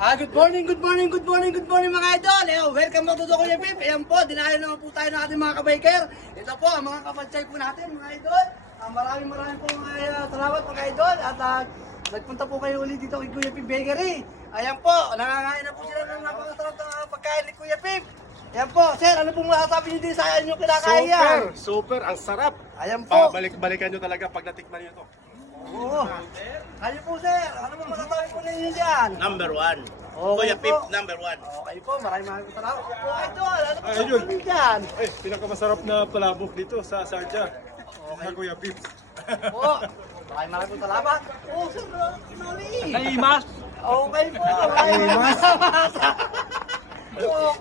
Good morning mga idol. Welcome to Kuya Pip. Ayan po, dinayo naman po tayo ng ating mga kabiker. Ito po, ang mga kapansay po natin mga idol. Maraming po mga salamat mga idol. At nagpunta po kayo ulit dito kay Kuya Pip Bakery. Ayan po, nangangain na po sila ng napakasarap na pagkain ni Kuya Pip. Ayan po, sir, ano pong masasabi niyo din sa inyo kinakain yan? Super, ang sarap. Ayan po. Balik-balikan nyo talaga pag natikman nyo ito. Oo. Kayo po sir, ano pong masasabi po ninyo dyan? Number one. Okay Kuya po. Pip, number one. Okay po, maraming salamat po idol. Ano po Idol. masasabi niyo dyan? Ay, pinakamasarap na palabok dito sa Sarja. Sa Kuya Pips. Po, maraming salamat. Oh, sir, Noli. Naimas. Okay po, maraming salamat. Oh,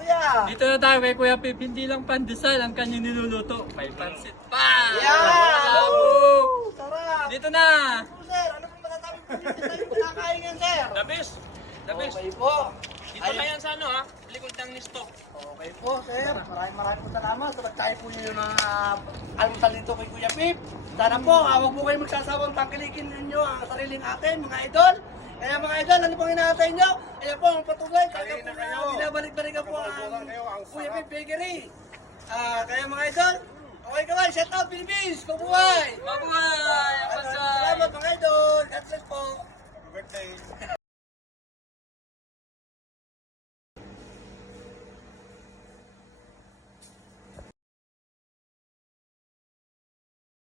kuya. Dito na tayo kay Kuya Pip, hindi lang pandesal ang kanyang niluluto, may pansit pa! Yan! Bravo! Oh, sarap. Dito na! Po, sir, ano pong masasabi po dito sa inyo kinakain yan, sir? The best! The best! Okay po. Dito na yan sa ano ha, likod ng nisto. Okay po, sir. Maraming po salamat sa pagkain po ninyo ng almusal dito kay Kuya Pip. Sana po, huwag po kayo magsasawang tangkilikin ninyo ang sariling atin, mga idol. Kaya mga idol, ano pong inaatay nyo? Ayan po, ang patuloy. Kaya po na binabalik-balikan po ang Kuya Pip Bakery. Kaya mga idol, okay ka ba? Shout out, Philippines! Mabuhay! Mabuhay! Ang bansa! Salamat mga idol! God bless po! Birthday.